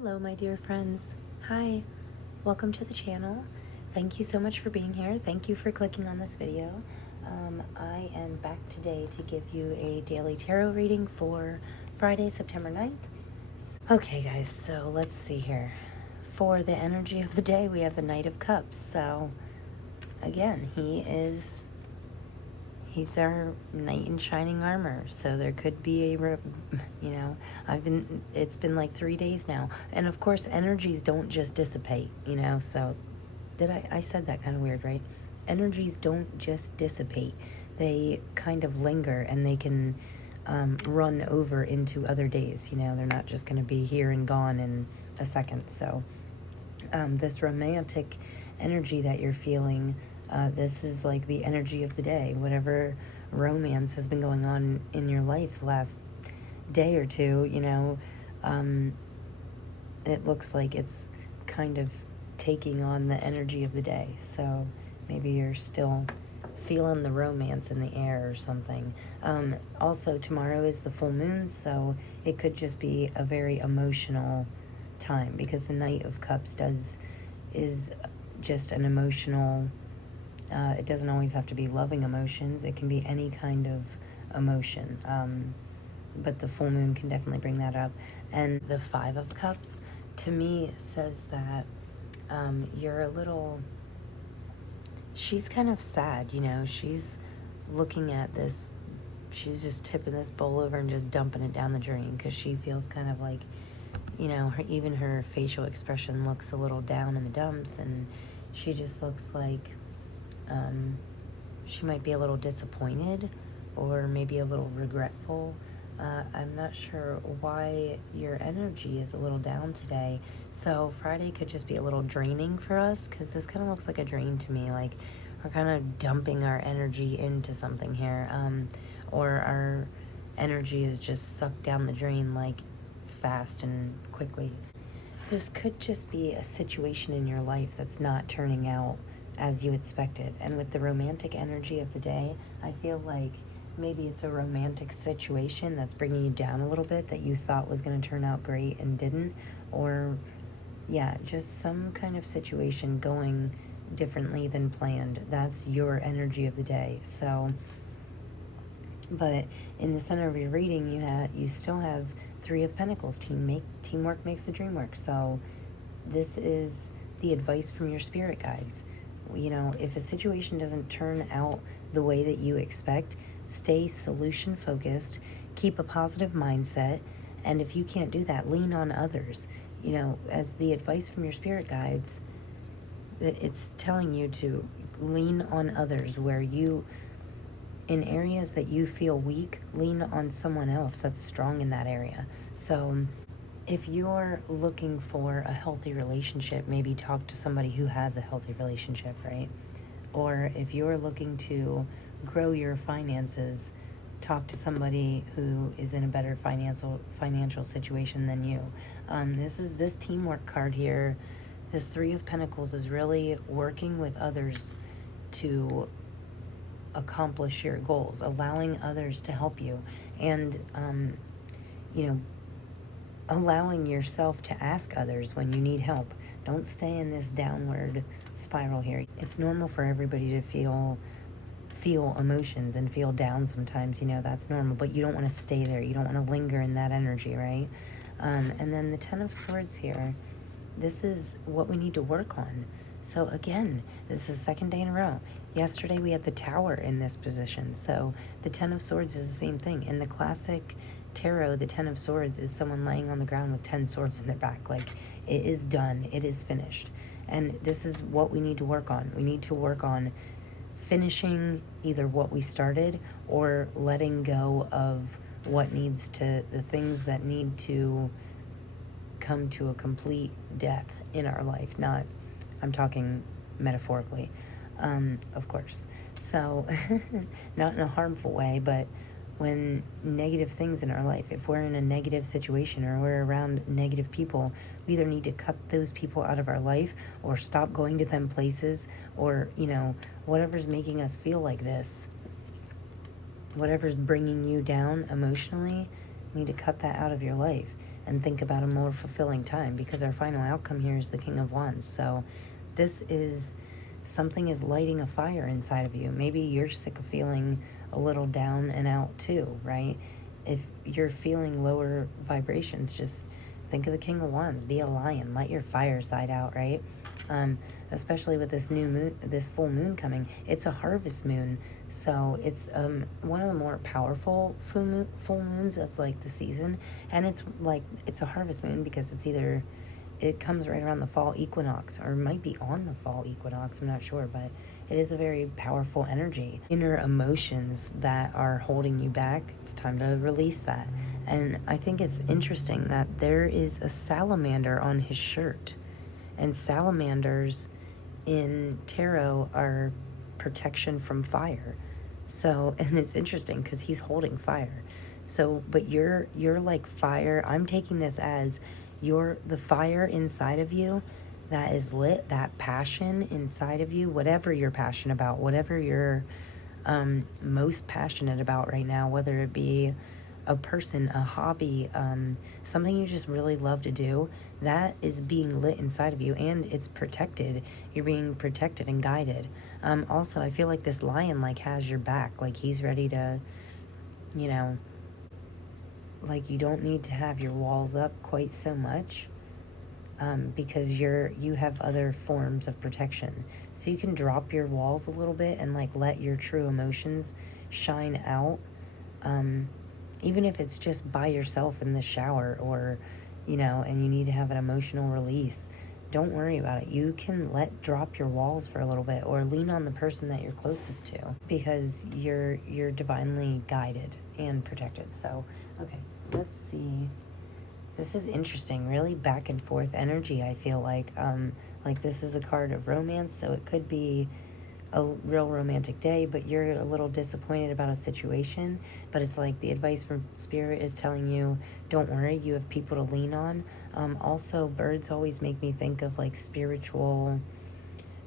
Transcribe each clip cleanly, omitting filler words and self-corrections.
Hello, my dear friends. Hi, welcome to the channel. Thank you so much for being here. Thank you for clicking on this video. I am back today to give you a daily tarot reading for Friday, September 9th. Okay, guys, so let's see here. For the energy of the day, we have the Knight of Cups. So, again, he's our knight in shining armor. So there could be it's been like 3 days now. And of course, energies don't just dissipate, so I said that kind of weird, right? Energies don't just dissipate. They kind of linger, and they can run over into other days. They're not just going to be here and gone in a second. So this romantic energy that you're feeling, this is like the energy of the day. Whatever romance has been going on in your life the last day or two, it looks like it's kind of taking on the energy of the day. So maybe you're still feeling the romance in the air or something. Also, tomorrow is the full moon, so it could just be a very emotional time, because the Knight of Cups is just an emotional. It doesn't always have to be loving emotions. It can be any kind of emotion. But the full moon can definitely bring that up. And the Five of Cups, to me, says that you're a little... She's kind of sad, She's looking at this... She's just tipping this bowl over and just dumping it down the drain, because she feels kind of like, even her facial expression looks a little down in the dumps, and she just looks like... she might be a little disappointed, or maybe a little regretful. I'm not sure why your energy is a little down today. So Friday could just be a little draining for us, because this kind of looks like a drain to me. Like we're kind of dumping our energy into something here, or our energy is just sucked down the drain like fast and quickly. This could just be a situation in your life that's not turning out as you expected. And with the romantic energy of the day, I feel like maybe it's a romantic situation that's bringing you down a little bit, that you thought was going to turn out great and didn't. Or yeah, just some kind of situation going differently than planned. That's your energy of the day. So, but in the center of your reading, you still have Three of Pentacles. Teamwork makes the dream work. So this is the advice from your spirit guides. If a situation doesn't turn out the way that you expect, stay solution focused, keep a positive mindset, and if you can't do that, lean on others. As the advice from your spirit guides, it's telling you to lean on others. In areas that you feel weak, lean on someone else that's strong in that area. So if you're looking for a healthy relationship, maybe talk to somebody who has a healthy relationship, right? Or if you're looking to grow your finances, talk to somebody who is in a better financial situation than you. This teamwork card here. This Three of Pentacles is really working with others to accomplish your goals, allowing others to help you, and allowing yourself to ask others when you need help. Don't stay in this downward spiral here. It's normal for everybody to feel emotions and feel down sometimes, that's normal, but you don't want to stay there. You don't want to linger in that energy, right? And then the Ten of Swords here, this is what we need to work on. So again, this is the second day in a row. Yesterday we had the Tower in this position. So the Ten of Swords is the same thing. In the classic tarot, the Ten of Swords is someone laying on the ground with 10 swords in their back. Like, it is done. It is finished. And this is what we need to work on. We need to work on finishing either what we started, or letting go of the things that need to come to a complete death in our life. I'm talking metaphorically, of course. So, not in a harmful way, but when negative things in our life, if we're in a negative situation or we're around negative people, we either need to cut those people out of our life, or stop going to them places, or, whatever's making us feel like this, whatever's bringing you down emotionally, you need to cut that out of your life. and think about a more fulfilling time, because our final outcome here is the King of Wands. So this is something is lighting a fire inside of you. Maybe you're sick of feeling a little down and out too, right? If you're feeling lower vibrations, just think of the King of Wands. Be a lion. Let your fire side out, right? Especially with this new moon, this full moon coming. It's a harvest moon, so it's one of the more powerful full moons of like the season. And it's a harvest moon because it comes right around the fall equinox, or it might be on the fall equinox, I'm not sure, but it is a very powerful energy. Inner emotions that are holding you back, it's time to release that. And I think it's interesting that there is a salamander on his shirt, and salamanders in tarot are protection from fire. So, and it's interesting because he's holding fire. So, but you're like fire. I'm taking this as the fire inside of you that is lit, that passion inside of you, whatever you're passionate about, whatever you're most passionate about right now, whether it be a person, a hobby, something you just really love to do, that is being lit inside of you, and it's protected. You're being protected and guided. Also, I feel like this lion like has your back, like he's ready to, you know, like you don't need to have your walls up quite so much, because you have other forms of protection. So you can drop your walls a little bit and like let your true emotions shine out, even if it's just by yourself in the shower, or and you need to have an emotional release. Don't worry about it. You can drop your walls for a little bit, or lean on the person that you're closest to, because you're divinely guided and protected. So, okay, let's see. This is interesting, really back and forth energy, I feel like this is a card of romance, so it could be a real romantic day, but you're a little disappointed about a situation. But it's like the advice from Spirit is telling you, don't worry, you have people to lean on. Also, birds always make me think of like spiritual,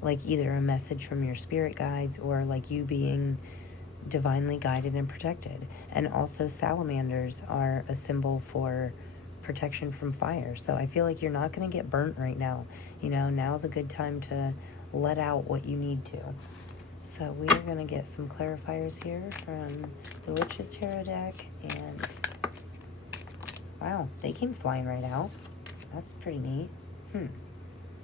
like either a message from your spirit guides, or like you being divinely guided and protected. And also salamanders are a symbol for protection from fire. So I feel like you're not going to get burnt right now. Now's a good time to let out what you need to. So we are going to get some clarifiers here from the Witch's Tarot deck, and wow, they came flying right out. That's pretty neat.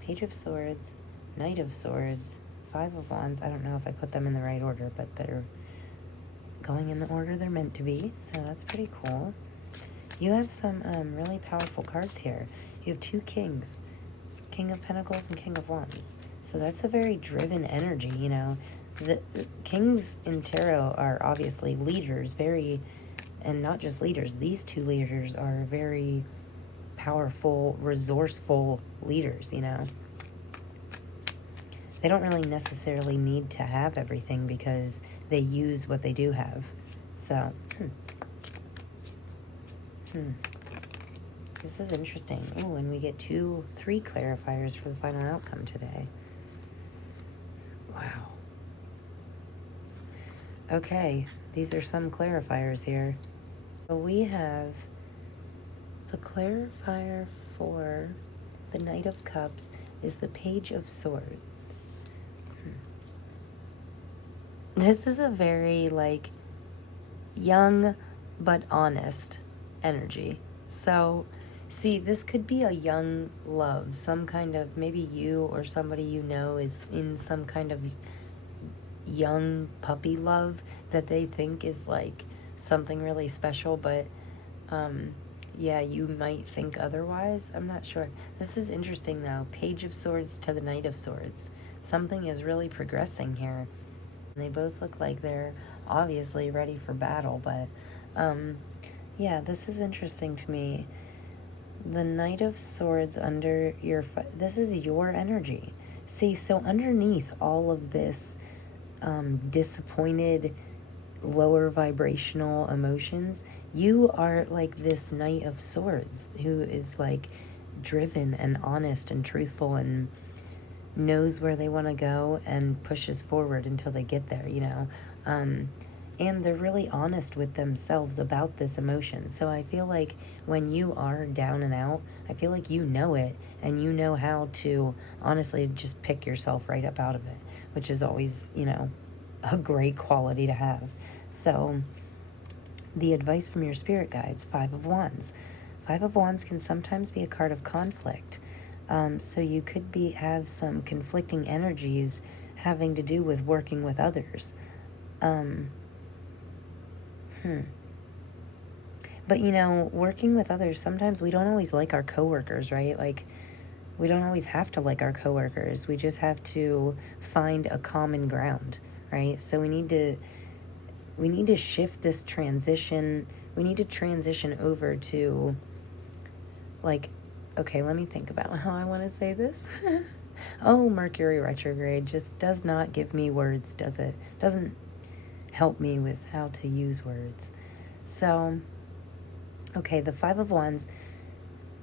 Page of Swords, Knight of Swords, Five of Wands. I don't know if I put them in the right order, but they're going in the order they're meant to be, so that's pretty cool. You have some really powerful cards here. You have two kings, King of Pentacles and King of Wands. So that's a very driven energy, The kings in tarot are obviously leaders, and not just leaders. These two leaders are very powerful, resourceful leaders, They don't really necessarily need to have everything because they use what they do have. So, this is interesting. Oh, and we get 3 clarifiers for the final outcome today. Wow. Okay, these are some clarifiers here. So we have the clarifier for the Knight of Cups is the Page of Swords. This is a very, young but honest energy. So, see, this could be a young love. Some kind of, maybe you or somebody is in some kind of young puppy love that they think is, something really special, but, yeah, you might think otherwise. I'm not sure. This is interesting, though. Page of Swords to the Knight of Swords. Something is really progressing here. They both look like they're obviously ready for battle, but, yeah, this is interesting to me. The Knight of Swords under this is your energy. See, so underneath all of this disappointed, lower vibrational emotions, you are like this Knight of Swords who is driven and honest and truthful and knows where they want to go and pushes forward until they get there, and they're really honest with themselves about this emotion. So I feel like when you are down and out, I feel like you know it, and you know how to honestly just pick yourself right up out of it, which is always, a great quality to have. So the advice from your spirit guides, Five of Wands. Five of Wands can sometimes be a card of conflict. So you could have some conflicting energies having to do with working with others. Um, But working with others, sometimes we don't always like our coworkers, right? Like, we don't always have to like our coworkers. We just have to find a common ground, right? So we need to shift this transition. We need to transition over to, like, okay, let me think about how I want to say this. Oh, Mercury retrograde just does not give me words, does it? Doesn't help me with how to use words. So, okay, the Five of Wands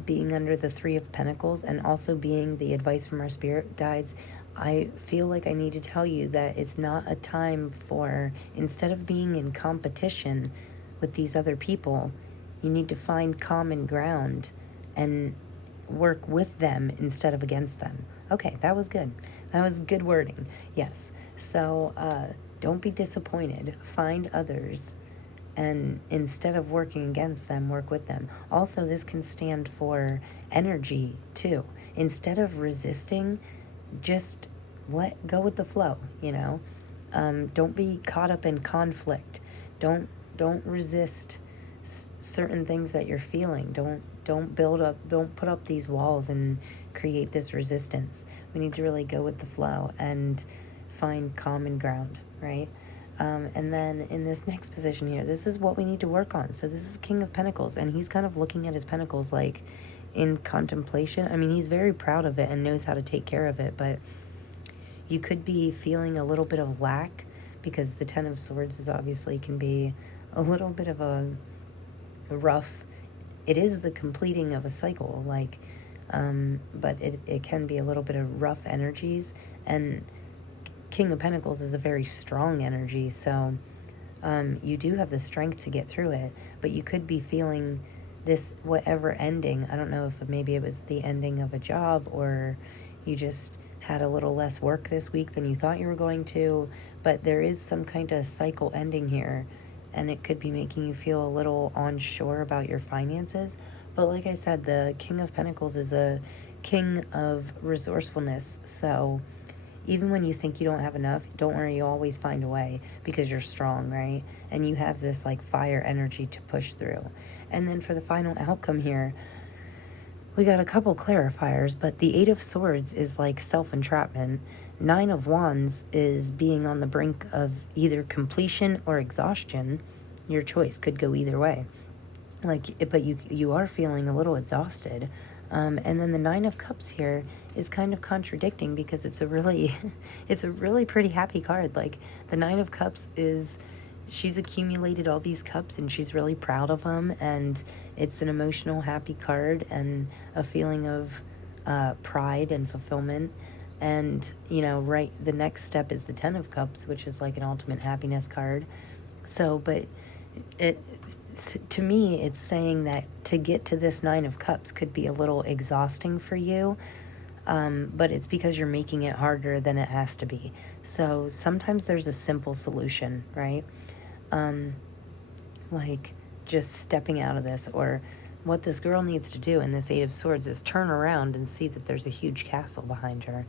being under the Three of Pentacles and also being the advice from our spirit guides, I feel like I need to tell you that it's not a time for, instead of being in competition with these other people, you need to find common ground and work with them instead of against them. Okay, that was good. That was good wording. Yes. So don't be disappointed. Find others, and instead of working against them, work with them. Also, this can stand for energy too. Instead of resisting, just let go with the flow. Don't be caught up in conflict. Don't resist certain things that you're feeling. Don't put up these walls and create this resistance. We need to really go with the flow and find common ground, right? And then in this next position here, this is what we need to work on. So this is King of Pentacles, and he's kind of looking at his pentacles like in contemplation. I mean, he's very proud of it and knows how to take care of it, but you could be feeling a little bit of lack, because the Ten of Swords can be a little bit of a rough, it is the completing of a cycle, but it can be a little bit of rough energies, and King of Pentacles is a very strong energy, so you do have the strength to get through it, but you could be feeling this whatever ending. I don't know if maybe it was the ending of a job, or you just had a little less work this week than you thought you were going to, but there is some kind of cycle ending here, and it could be making you feel a little unsure about your finances. But like I said, the King of Pentacles is a king of resourcefulness, so even when you think you don't have enough, don't worry, you'll always find a way, because you're strong, right? And you have this fire energy to push through. And then for the final outcome here, we got a couple clarifiers, but the Eight of Swords is self-entrapment. Nine of Wands is being on the brink of either completion or exhaustion. Your choice could go either way. But you are feeling a little exhausted. And then the Nine of Cups here is kind of contradicting, because it's a really pretty happy card. The Nine of Cups she's accumulated all these cups and she's really proud of them, and it's an emotional, happy card and a feeling of pride and fulfillment. And, the next step is the Ten of Cups, which is an ultimate happiness card. So, but to me, it's saying that to get to this Nine of Cups could be a little exhausting for you, but it's because you're making it harder than it has to be. So sometimes there's a simple solution, right? Just stepping out of this, or what this girl needs to do in this Eight of Swords is turn around and see that there's a huge castle behind her.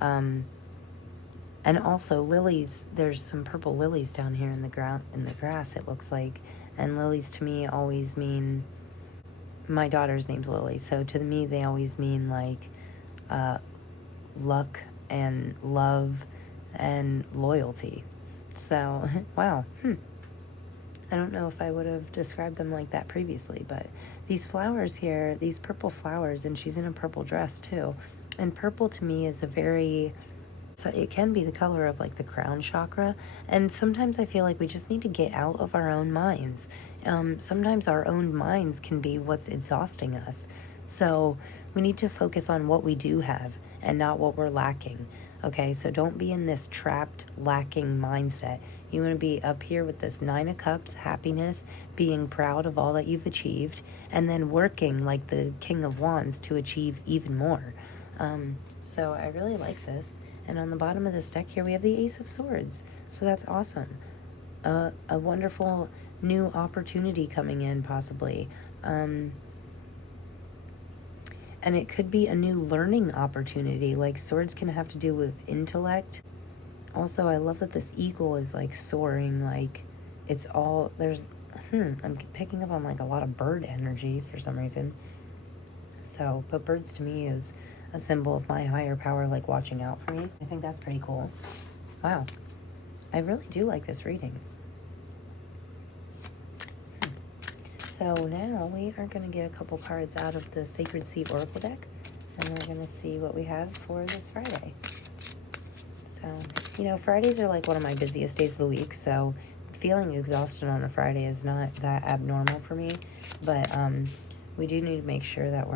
And also lilies, there's some purple lilies down here in the grass, it looks like. And lilies to me always mean, my daughter's name's Lily, so to me they always mean luck and love and loyalty. So, wow. I don't know if I would have described them like that previously, but these flowers here, these purple flowers, and she's in a purple dress too. And purple to me is so it can be the color of the crown chakra. And sometimes I feel like we just need to get out of our own minds. Sometimes our own minds can be what's exhausting us. So we need to focus on what we do have and not what we're lacking. Okay, so don't be in this trapped, lacking mindset. You want to be up here with this 9 of Cups, happiness, being proud of all that you've achieved, and then working like the King of Wands to achieve even more. So I really like this. And on the bottom of this deck here, we have the Ace of Swords. So that's awesome. A wonderful new opportunity coming in, possibly. And it could be a new learning opportunity. Like, swords can have to do with intellect. Also, I love that this eagle is, like, soaring. Like, it's all... There's... I'm picking up on, like, a lot of bird energy for some reason. So, but birds to me is a symbol of my higher power, like, watching out for me. I think that's pretty cool. Wow. I really do like this reading. So now we are going to get a couple cards out of the Sacred Sea Oracle deck, and we're going to see what we have for this Friday. So, you know, Fridays are like one of my busiest days of the week, so feeling exhausted on a Friday is not that abnormal for me, but we do need to make sure that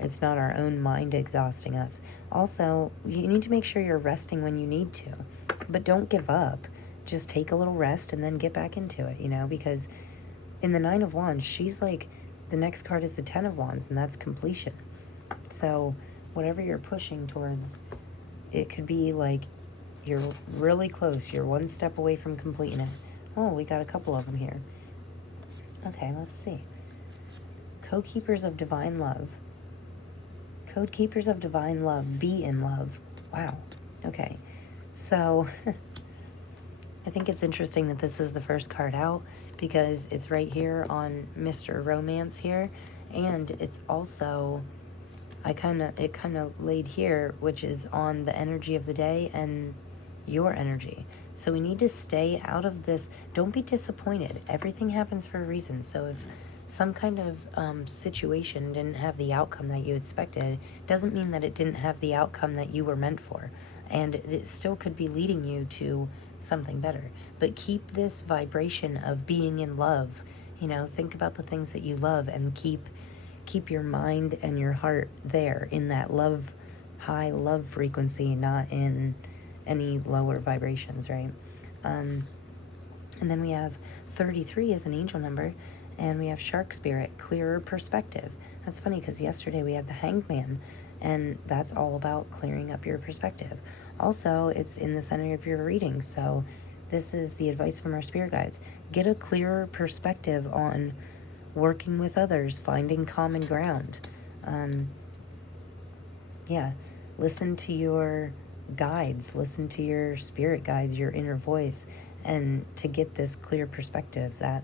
it's not our own mind exhausting us. Also, you need to make sure you're resting when you need to, but don't give up. Just take a little rest and then get back into it, you know, because in the 9 of Wands, she's like, the next card is the 10 of Wands, and that's completion. So whatever you're pushing towards, it could be like you're really close. You're one step away from completing it. Oh, we got a couple of them here. Okay, let's see. Co-keepers of divine love. Code-keepers of divine love. Be in love. Wow. Okay. So... I think it's interesting that this is the first card out because it's right here on Mr. Romance here, and it's also it kind of laid here, which is on the energy of the day and your energy. So we need to stay out of this. Don't be disappointed. Everything happens for a reason. So if some kind of situation didn't have the outcome that you expected, doesn't mean that it didn't have the outcome that you were meant for. And it still could be leading you to something better. But keep this vibration of being in love. You know, think about the things that you love and keep your mind and your heart there in that love, high love frequency, not in any lower vibrations, right? And then we have 33 as an angel number, and we have Shark Spirit, clearer perspective. That's funny because yesterday we had the Hanged Man, and that's all about clearing up your perspective. Also, it's in the center of your reading, so this is the advice from our spirit guides. Get a clearer perspective on working with others, finding common ground. Listen to your guides, listen to your spirit guides, your inner voice, and to get this clear perspective that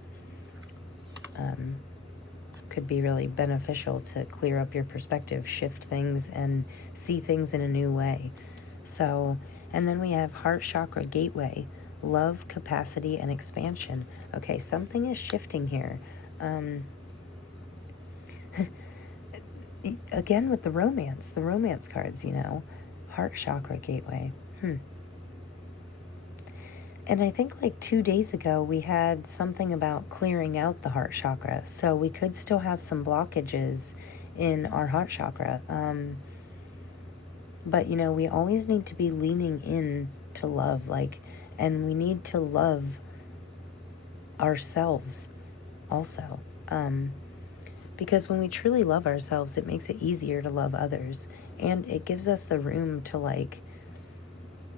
could be really beneficial to clear up your perspective, shift things, and see things in a new way. So, and then we have Heart Chakra Gateway, love, capacity, and expansion. Okay, something is shifting here. Again with the romance cards, you know, Heart Chakra Gateway. And I think like 2 days ago we had something about clearing out the heart chakra, so we could still have some blockages in our heart chakra. But you know, we always need to be leaning in to love, and we need to love ourselves also. Because when we truly love ourselves, it makes it easier to love others, and it gives us the room to,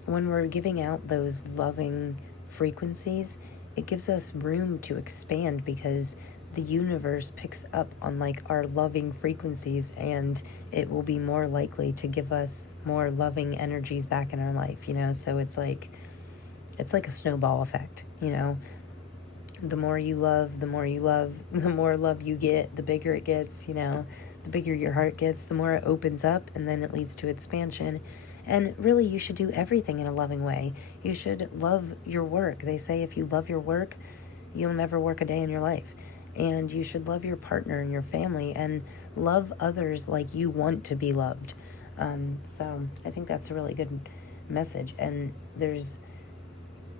when we're giving out those loving frequencies, it gives us room to expand because the universe picks up on our loving frequencies, and it will be more likely to give us more loving energies back in our life, you know. So it's like a snowball effect, you know. The more you love, the more love you get, the bigger it gets, you know. The bigger your heart gets, the more it opens up, and then it leads to expansion. And really, you should do everything in a loving way. You should love your work. They say if you love your work, you'll never work a day in your life. And you should love your partner and your family and love others like you want to be loved. So I think that's a really good message. And there's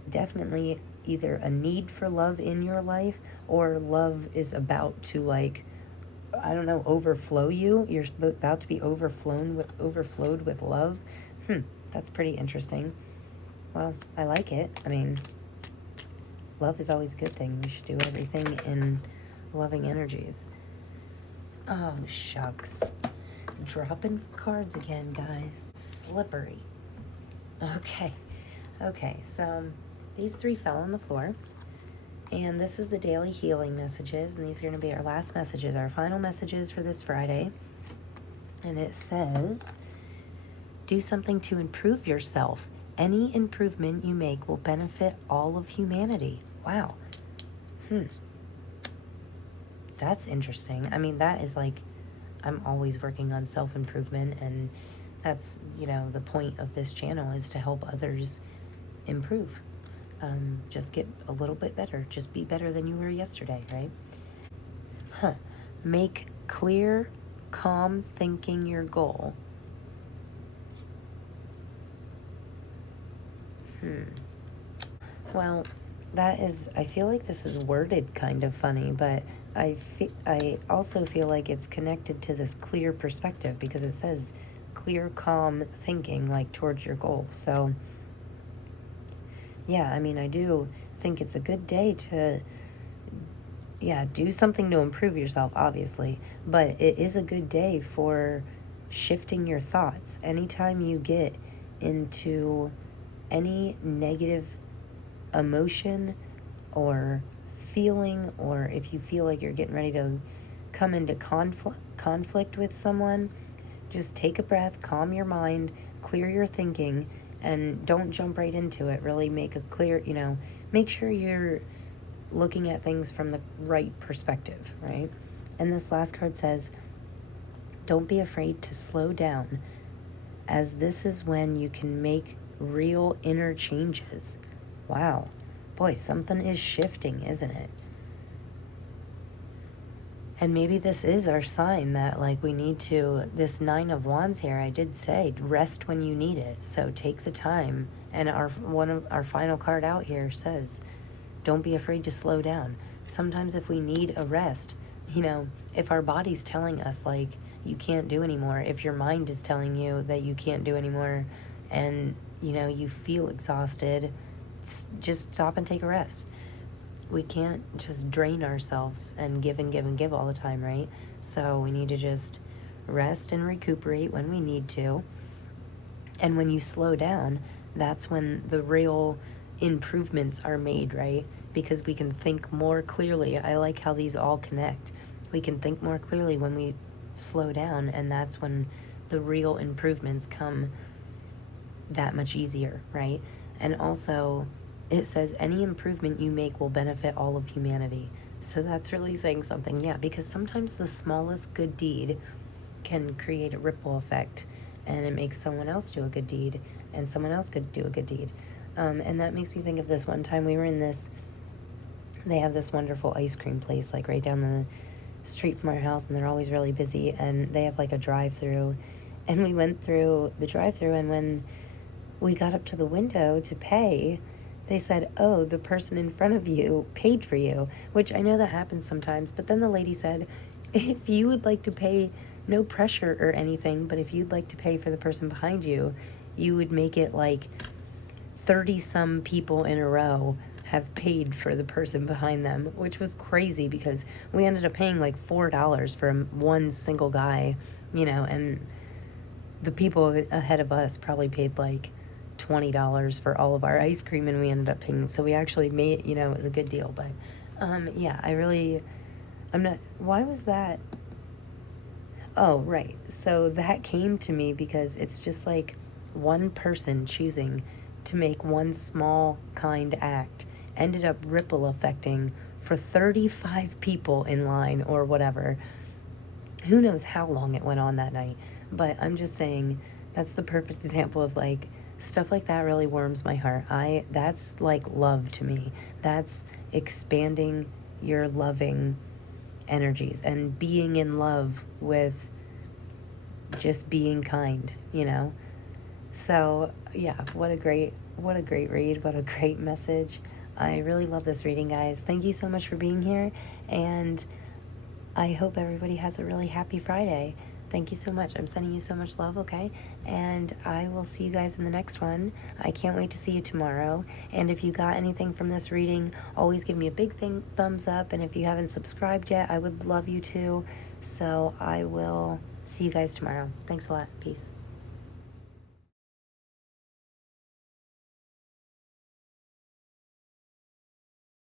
definitely either a need for love in your life, or love is about to overflow you. You're about to be overflowed with love. That's pretty interesting. Well, I like it. I mean, love is always a good thing. We should do everything in loving energies. Oh, shucks. Dropping cards again, guys. Slippery. Okay, so these 3 fell on the floor. And this is the daily healing messages. And these are going to be our last messages, our final messages for this Friday. And it says, do something to improve yourself. Any improvement you make will benefit all of humanity. Wow. That's interesting. I mean, that is like, I'm always working on self-improvement, and that's, the point of this channel is to help others improve. Just get a little bit better. Just be better than you were yesterday, right? Make clear, calm thinking your goal. Well, I feel like this is worded kind of funny, but I also feel like it's connected to this clear perspective, because it says clear, calm thinking, like towards your goal. So, yeah, I mean, I do think it's a good day to, do something to improve yourself, obviously, but it is a good day for shifting your thoughts. Anytime you get into any negative emotion or feeling, or if you feel like you're getting ready to come into conflict with someone, just take a breath, calm your mind, clear your thinking, and don't jump right into it. Really make a clear, make sure you're looking at things from the right perspective, right? And this last card says, don't be afraid to slow down, as this is when you can make real inner changes. Wow. Boy, something is shifting, isn't it? And maybe this is our sign that, like, we need to, this 9 of Wands here, I did say, rest when you need it. So take the time. And our final card out here says, don't be afraid to slow down. Sometimes if we need a rest, if our body's telling us, like, you can't do anymore, if your mind is telling you that you can't do anymore, and, you feel exhausted, just stop and take a rest. We can't just drain ourselves and give and give and give all the time, right? So we need to just rest and recuperate when we need to. And when you slow down, that's when the real improvements are made, right? Because we can think more clearly. I like how these all connect. We can think more clearly when we slow down, and that's when the real improvements come that much easier, right? And also, it says any improvement you make will benefit all of humanity. So that's really saying something, because sometimes the smallest good deed can create a ripple effect, and it makes someone else do a good deed, and someone else could do a good deed. And that makes me think of this one time we were in this, they have this wonderful ice cream place, like right down the street from our house, and they're always really busy, and they have like a drive-through, and we went through the drive-through, and when we got up to the window to pay, they said, oh, the person in front of you paid for you, which I know that happens sometimes, but then the lady said, if you would like to pay, no pressure or anything, but if you'd like to pay for the person behind you, you would make it like 30-some people in a row have paid for the person behind them, which was crazy because we ended up paying like $4 for one single guy, and the people ahead of us probably paid like $20 for all of our ice cream, and we ended up paying, so we actually made, it was a good deal. But why was that? Oh, right. So that came to me because it's just like one person choosing to make one small kind act ended up ripple affecting for 35 people in line or whatever. Who knows how long it went on that night, but I'm just saying that's the perfect example of like stuff like that really warms my heart. That's like love to me. That's expanding your loving energies and being in love with just being kind, So what a great read, what a great message. I really love this reading, guys. Thank you so much for being here, and I hope everybody has a really happy Friday. Thank you so much. I'm sending you so much love, okay? And I will see you guys in the next one. I can't wait to see you tomorrow. And if you got anything from this reading, always give me a big thumbs up. And if you haven't subscribed yet, I would love you to. So I will see you guys tomorrow. Thanks a lot. Peace.